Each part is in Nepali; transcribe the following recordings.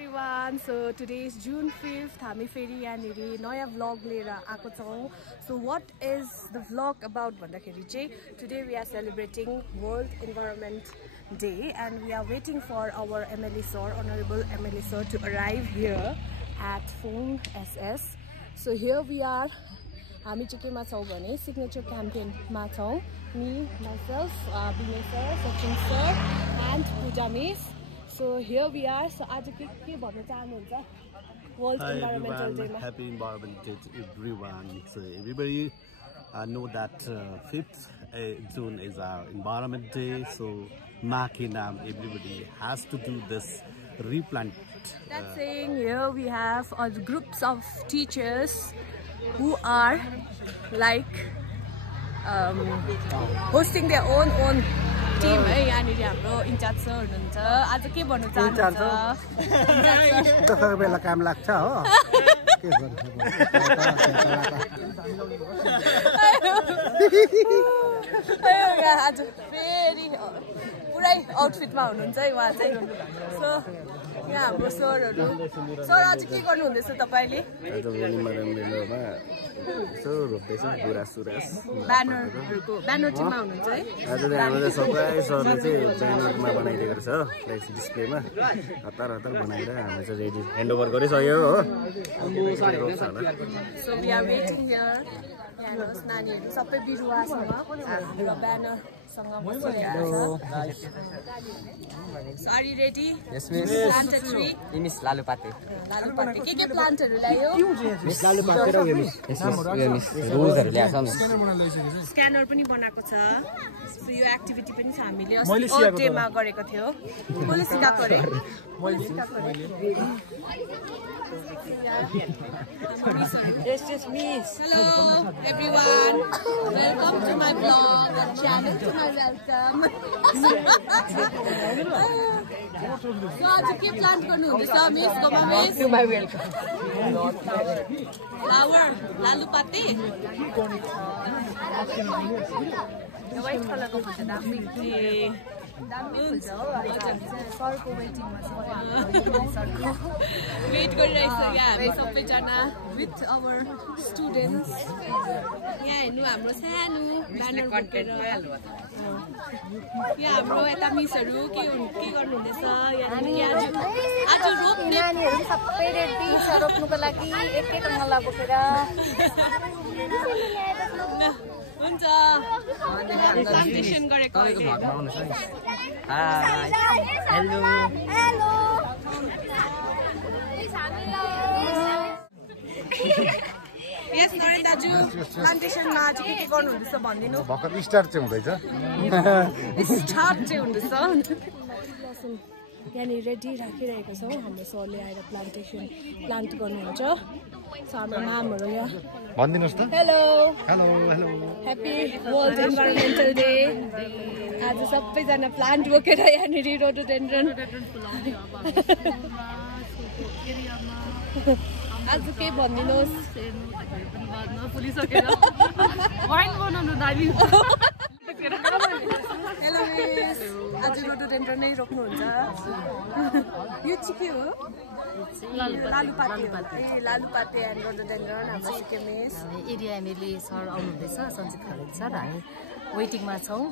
everyone. So today is June 5th. हामी फेरि यहाँनिर नयाँ vlog लिएर आएको छौँ. So what is the vlog about भन्दाखेरि चाहिँ today we are celebrating World Environment Day and we are waiting for our MLA sir, Honorable MLA sir to arrive here at Fung SS. So here we are. हामी चाहिँ केमा छौँ भने signature campaign मा छौँ. Me, myself, Binay sir, Sachin sir and Pooja miss. So here we are. So आज के भन्न चाहनुहुन्छ World Environmental Day मा? Happy Environment Day to everyone. So everybody know that 5th June is our Environment Day. So Makinam, everybody has to do this replant. That's saying here we have groups of teachers who are like hosting their own team. यहाँनिर हाम्रो इन्चार्ज सर हुनुहुन्छ. आज के भन्नु चाहनुहुन्छ? दखर बेला काम लाग्छ हो. के गर्छ? आज फेरि पुरै आउटफिटमा हुनुहुन्छ है उहाँ चाहिँ. सो यहाँ हाम्रो सरहरू. सर आज के गर्नु हुँदैछ तपाईले? आज निमरममा सो रोप्दैछ गुरासुरास. ब्यानर टिममा हुनुहुन्छ है? आज हामीले सरप्राइज सरले चाहिँ ब्यानरमा बनाइदिएको छ फ्लेक्स डिस्प्लेमा हतार बनाएर हामी चाहिँ रेडी ह्यान्डओभर गरिसक्यो हो. So we are waiting here. हेर्नुहोस् नानीहरू सबै बिरुवासँग र ब्यानरसँग बसिरहेको छ. So are you ready? Yes, miss. Plant a tree. Miss Lalupate. Lalupate. के प्लान्टहरु ल्यायो? Miss Lalupate र मिस. Yes, miss. रोजहरु ल्याएको छ मिस. स्क्यानर पनि बनाएको छ. सो यो एक्टिभिटी पनि छ हामीले अस्ति डेमा गरेको थियो. कसले सिकाएको रे? मैले सिकाएको रे. Yes, yes, miss. Hello everyone. Welcome to my vlog and channel to my welcome. So आज के प्लान्ट गर्नु हुँदैछ miss? Comma miss? To my welcome. Flower, लालुपाते. यो व्हाइट कलरको फुल छ दामी. दामी फुल छ हो. सरको वेटिङमा छ. सरको वेट गरिरहेछ यहाँ हामी सबैजना with our students. यहाँ हेर्नु हाम्रो सानो ब्यानर बोकेर. यहाँ हाम्रो यता मिसहरू के गर्नु हुँदैछ? आज रोप्ने नानीहरू सबै रेडी छ रोप्नुको लागि. एक अङ्गला बोकेर हुन्छ. प्लान्टेसन गरेको हेलो. यस नरेन दाजु प्लान्टेसनमा आज के गर्नु हुँदैछ भनिदिनु. भर्खर स्टार्ट चाहिँ हुँदैछ. स्टार्ट चाहिँ हुँदैछ. यहाँनिर रेडी राखिरहेको छौँ. हाम्रो सरले आएर प्लान्ट गर्नुहुन्छ. सो हाम्रो म्यामहरू यहाँ भनिदिनुहोस् त. Hello hello hello. Happy world environmental day. आज सबैजना प्लान्ट बोकेर यहाँनिर रोडोडेन्ड्रन. आज के भनिदिनुहोस्? Hello miss. आज रोडोडेन्ड्रन नै रोप्नुहुन्छ. यो चाहिँ के हो? लालुपाते. लालुपाते एन्ड रोडोडेन्ड्रन. हाम्रो सिके मिस एरिया एमएलए सर आउनुहुँदैछ सञ्जित खरेल सर. हामी वेटिङमा छौँ.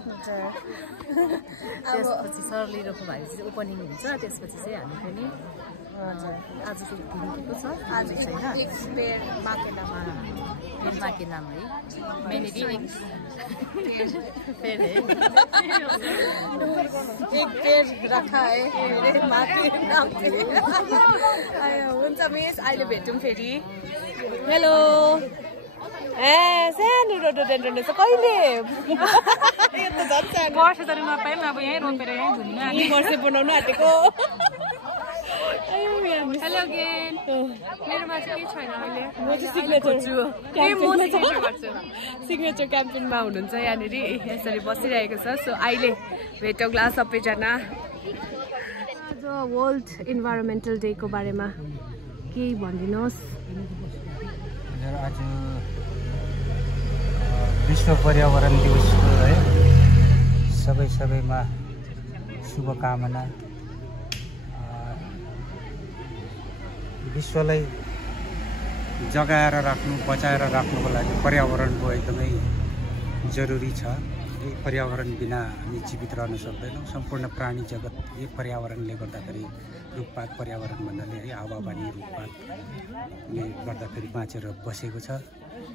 त्यसपछि सरले रोप्नु भएपछि ओपनिङ हुन्छ. त्यसपछि चाहिँ हामी पनि आज किनेको छ. आज एक पेयर माकेलामा के नाम है मैंने भी एक पेड़ है. एक पेड़ रखा है मेरे माँ के नाम पे. हुन्छ मिस अहिले भेटौँ फेरि. हेलो. ए सानो रोडोडेन्ड्रन रहेछ. कहिले? यो त झन् सानो. वर्ष त नपाएँ अब यहीँ रोपेर यहीँ घुम्नु. यही वर्ष बनाउनु आँटेको. Hello again. मेरोमा चाहिँ के छैन अहिले. म चाहिँ सिग्नेचर क्याम्पेनमा हुनुहुन्छ यहाँनिर. यसरी बसिरहेको छ. सो अहिले भेटौँला सबैजना. आज वर्ल्ड इन्भाइरोमेन्टल डेको बारेमा केही भनिदिनुहोस्. आज विश्व पर्यावरण दिवसको है सबैमा शुभकामना. विश्वलाई जगाएर राख्नु बचाएर राख्नुको लागि पर्यावरणको एकदमै जरुरी छ। यो पर्यावरण बिना हामी जीवित रहन सक्दैनौँ। सम्पूर्ण प्राणी जगत यही पर्यावरणले गर्दाखेरि रुखपात पर्यावरण भन्नाले है हावापानी रुखपातले गर्दाखेरि बाँचेर बसेको छ।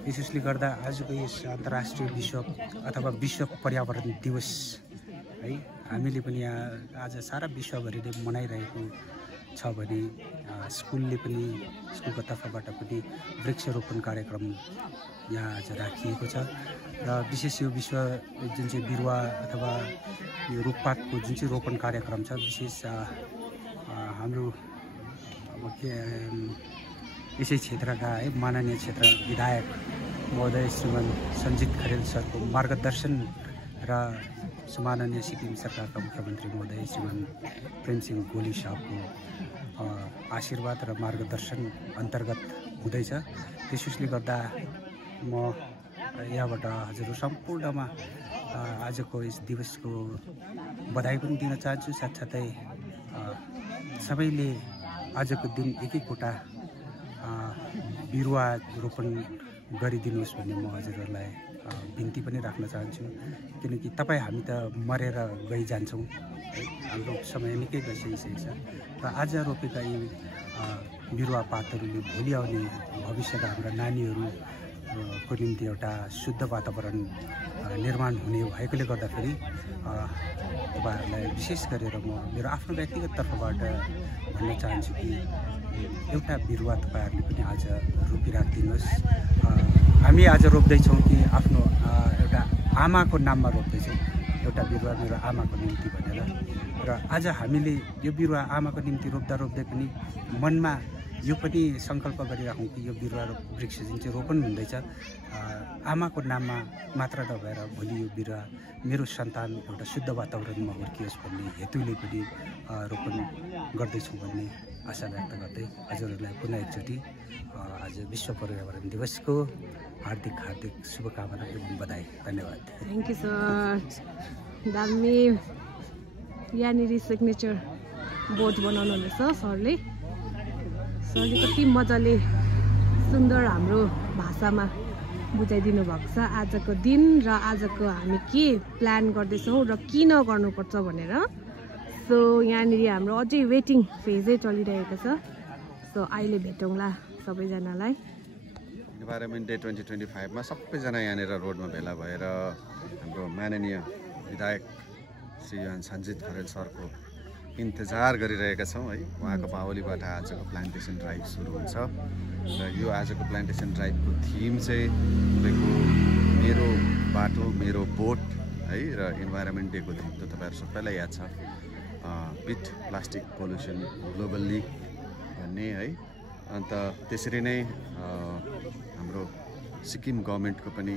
यसले गर्दा आजको यस अन्तर्राष्ट्रिय अथवा विश्व पर्यावरण दिवस है हामीले पनि यहाँ आज सारा विश्वभरिले मनाइरहेको छ भने स्कुलको तर्फबाट पनि वृक्षरोपण कार्यक्रम यहाँ आज राखिएको छ र विशेष यो विश्व जुन चाहिँ बिरुवा अथवा यो रुखपातको जुन चाहिँ रोपण कार्यक्रम छ विशेष हाम्रो अब के यसै क्षेत्रका है माननीय क्षेत्र विधायक महोदय श्रीमान सञ्जित खरेल सरको मार्गदर्शन र माननीय सिक्किम सरकारका मुख्यमन्त्री महोदय श्रीमान प्रेमसिंह गोली साहबको आशीर्वाद र मार्गदर्शन अन्तर्गत हुँदैछ। त्यसैले गर्दा म यहाँबाट हजुरहरू सम्पूर्णमा आजको यस दिवसको बधाई पनि दिन चाहन्छु। साथसाथै सबैले आजको दिन एक एकवटा बिरुवा रोपण गरिदिनुहोस् भन्ने म हजुरहरूलाई बिन्ती पनि राख्न चाहन्छु। किनकि तपाईँ हामी त मरेर गइजान्छौँ है, हाम्रो समय निकै गइसकेको छ र आज रोपेका यी बिरुवा पातहरूले भोलि आउने भविष्यका हाम्रा नानीहरूको निम्ति एउटा शुद्ध वातावरण निर्माण हुने भएकोले गर्दाखेरि तपाईँहरूलाई विशेष गरेर म मेरो आफ्नो व्यक्तिगत तर्फबाट भन्न चाहन्छु कि एउटा बिरुवा तपाईँहरूले पनि आज रोपिराखिदिनुहोस्। हामी आज रोप्दैछौँ कि आफ्नो एउटा आमाको नाममा रोप्दैछौँ, एउटा बिरुवा मेरो आमाको निम्ति भनेर। र आज हामीले यो बिरुवा आमाको निम्ति रोप्दा रोप्दै पनि मनमा यो पनि सङ्कल्प गरिराखौँ कि यो बिरुवा वृक्ष जुन चाहिँ रोपण हुँदैछ आमाको नाममा मात्र नभएर भोलि यो बिरुवा मेरो सन्तान एउटा शुद्ध वातावरणमा हुर्कियोस् भन्ने हेतुले पनि रोपण गर्दैछौँ भन्ने आशा व्यक्त गर्दै हजुरहरूलाई पुनः एकचोटि आज विश्व पर्यावरण दिवसको हार्दिक शुभकामना एवं बधाई। धन्यवाद। Thank you sir. दामी यहाँनिर सिग्नेचर बोर्ड बनाउनु हुँदैछ सरले कति मजाले सुन्दर हाम्रो भाषामा बुझाइदिनु भएको छ आजको दिन र आजको हामी के प्लान गर्दैछौँ र किन गर्नुपर्छ भनेर। सो यहाँनिर हाम्रो अझै वेटिङ फेजै चलिरहेको छ। सो अहिले भेटौँला सबैजनालाई। इन्भाइरोमेन्ट डे 2025 मा सबैजना यहाँनिर रोडमा भेला भएर हाम्रो माननीय विधायक श्री सञ्जित खरेल सरको इन्तजार गरिरहेका छौँ है। उहाँको बाहुलीबाट आजको प्लान्टेसन ड्राइभ सुरु हुन्छ र यो आजको प्लान्टेसन ड्राइभको थिम चाहिँ तपाईँको मेरो बाटो मेरो बोट है र इन्भाइरोमेन्ट डेको थिम त तपाईँहरू सबैलाई याद छ, बिट प्लास्टिक पोल्युसन ग्लोबल्ली भन्ने है। अन्त त्यसरी नै हाम्रो सिक्किम गभर्मेन्टको पनि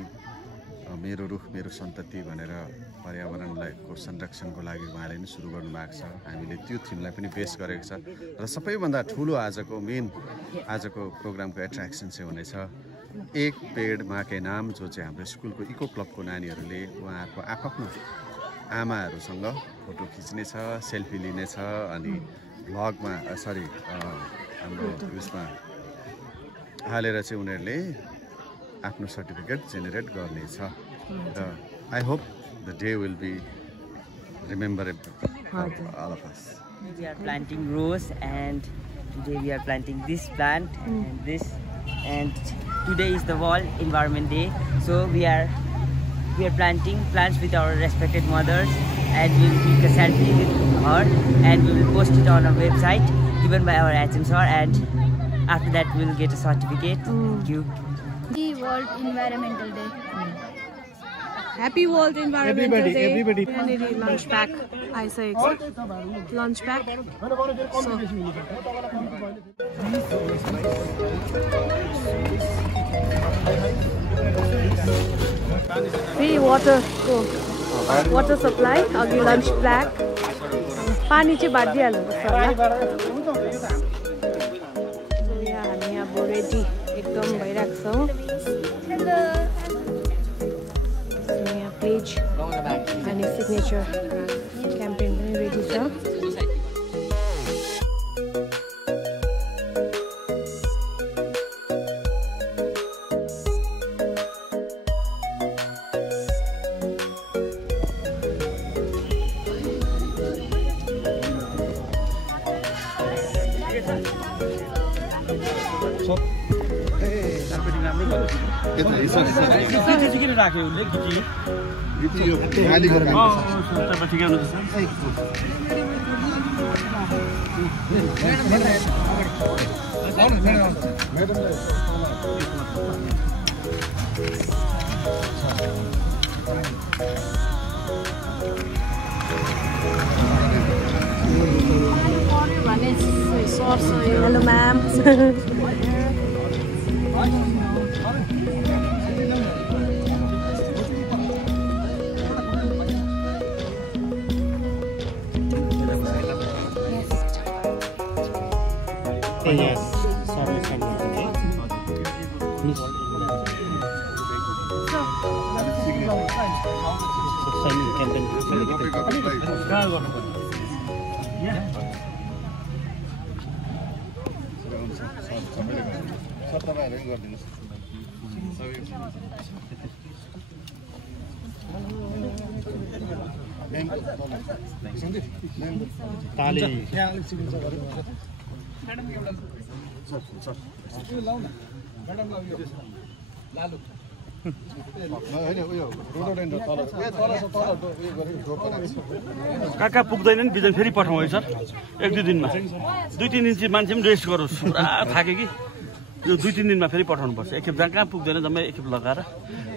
मेरो रुख मेरो सन्तति भनेर पर्यावरणलाई संरक्षणको लागि उहाँले नै सुरु गर्नुभएको छ। हामीले त्यो थिमलाई पनि पेस गरेको छ र सबैभन्दा ठुलो आजको प्रोग्रामको एट्र्याक्सन चाहिँ हुनेछ एक पेड माके नाम, जो चाहिँ हाम्रो स्कुलको इको क्लबको नानीहरूले उहाँहरूको आफ्नो आमाहरूसँग फोटो खिच्नेछ, सेल्फी लिनेछ अनि भ्लगमा हाम्रो उयसमा हालेर चाहिँ उनीहरूले आफ्नो सर्टिफिकेट जेनेरेट गर्नेछ र I hope the day will be rememberable for all of us. We are planting rose and today we are planting this plant and this, and today is the World Environment Day, so we are planting plants with our respected mothers and we will take a selfie with her and we will post it on our website given by our HMSR, and after that we will get a certificate. Thank you. The World Environmental Day. Happy World Environmental Day. Everybody. Lunch pack. I say lunch pack. So. Free water. Water supply. Agi lunch pack. Pani चाहिँ बाँधिहाल्नु पर्छ होला। हामी अब रेडी एकदम भइरहेको छौँ। यहाँ पेज अनि सिग्नेचर क्याम्पेन पनि रेडी छ। किन राख्यो उसले Hello, ma'am. Yes. Sorry, काका पुग्दैन नि बिजन फेरि पठाउँ है सर 1-2 दिनमा 2-3 इन्ची मान्छे पनि रेस्ट गरोस् पुरा थाक्यो कि यो 2-3 दिनमा फेरि पठाउनु पर्छ एकखेप जहाँ कहाँ पुग्दैन जम्मै एकखेप लगाएर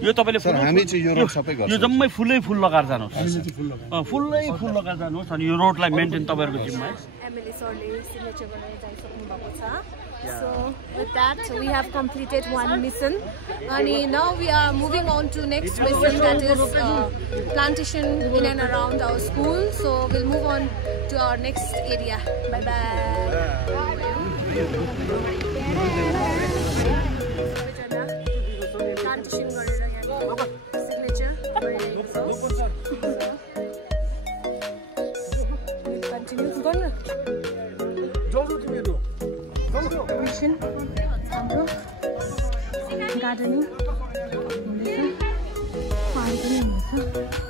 यो तपाईले हामी चाहिँ यो रोड सबै गर्छौं यो जम्मै फुलै फुल लगाएर जानुहोस् फुलै फुल लगाएर जानुहोस् अनि यो रोडलाई मेन्टेन तपाईहरुको जिम्मा है एमएलए सरले सिग्नेचर बनाएर जाइसक्नु भएको छ So with that we have completed one mission and now we are moving on to next mission, that is plantation in and around our school. So we'll move on to our next area. Bye bye. Plantation signature. Continue. हाम्रो गार्डनिङ हुँदैछ पानी पनि हुँदैछ